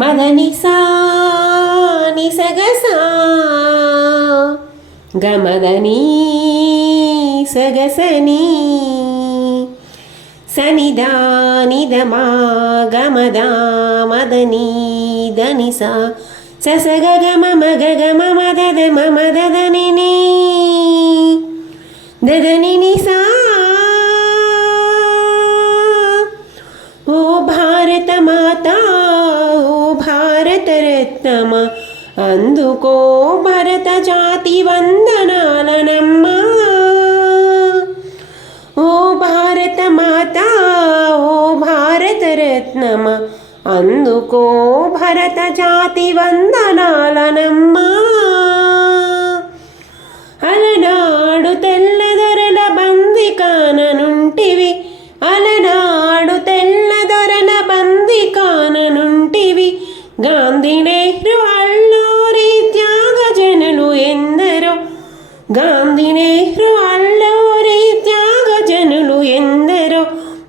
మదని సా నిసగసా గమదని సగసని సనిదా నిదమా గమదా మదని దనిసా ససగ గమ మగ గమ మదద మమ దదని దదని నిసా. ఓ భారత మాత, ఓ భారత రత్నమ, అందుకో భరత జాతి వందనాలనమ్మా. ఓ భారత మాత, ఓ భారత రత్నమ, అందుకో భరత జాతి వందనాలనమ్మా. అలనాడు తెల్లదొరల బందికాననుంటివి, అలనాడు తెల్లదొరల బందికాననుంటివి. గాంధీ నెహ్రూ అల్లూరి త్యాగజనులు ఎందరో, గాంధీ నెహ్రూ అల్లూరి త్యాగజనులు ఎందరో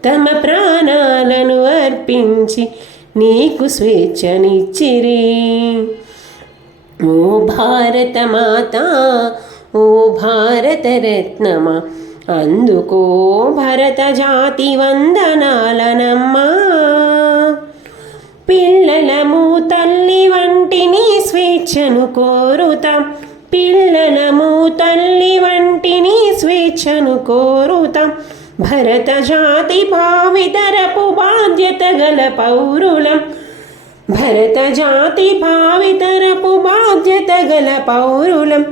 తమ ప్రాణాలను అర్పించి నీకు స్వేచ్ఛనిచ్చిరి. ఓ భారత మాత, ఓ భారత రత్నమ, అందుకో భరత జాతి వందనాలనమ్మా. పిల్లలము తల్లి వంటి నీ స్వేచ్ఛను కోరుతాం, పిల్లలము తల్లి వంటి నీ స్వేచ్ఛను కోరుతాం. భరత జాతి భావితరపు బాధ్యత గల పౌరులం, భరత జాతి భావితరపు బాధ్యత గల పౌరులం.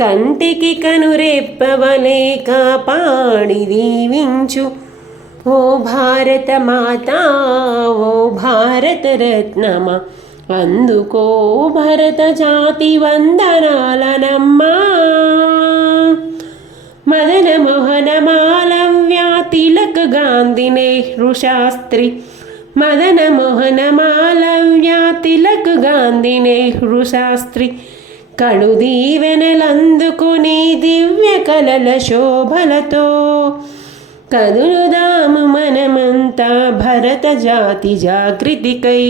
కంటికి కనురెప్పవలే కాపాడి దీవించు. ఓ భారత మాత, ఓ భారత రత్నమ, అందుకో భరత జాతి వందనాలనమ్మా. మదన మోహన మాలవ్య తిలక్ గాంధీ నెహ్రూ శాస్త్రి, మదన మోహన మాలవ్య తిలక్ గాంధీ నెహ్రూ శాస్త్రి. కడు దీవెనలందుకుని దివ్య కలల శోభలతో కదులుదాము మనమంతా భరత జాతి జాగృతికై,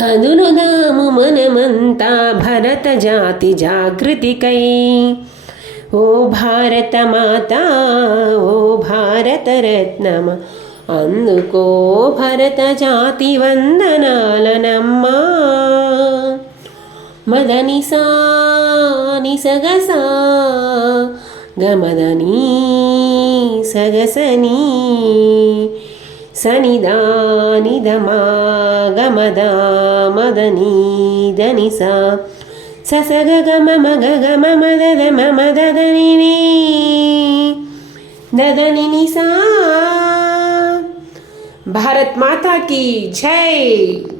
కదులుదాము మనమంతా భరత జాతి జాగృతికై. ఓ భారత మాత, ఓ భారత రత్నమ, అందుకో భరత జాతి వందనాలనమ్మా. మదని సా నిసగసా గమదని సగసని సనిదా నిదమా గమదా మదని దనిసా ససగ గమ మగ గమ మదద మమ దదని దదని నిసా. భారత్ మాతా की जय.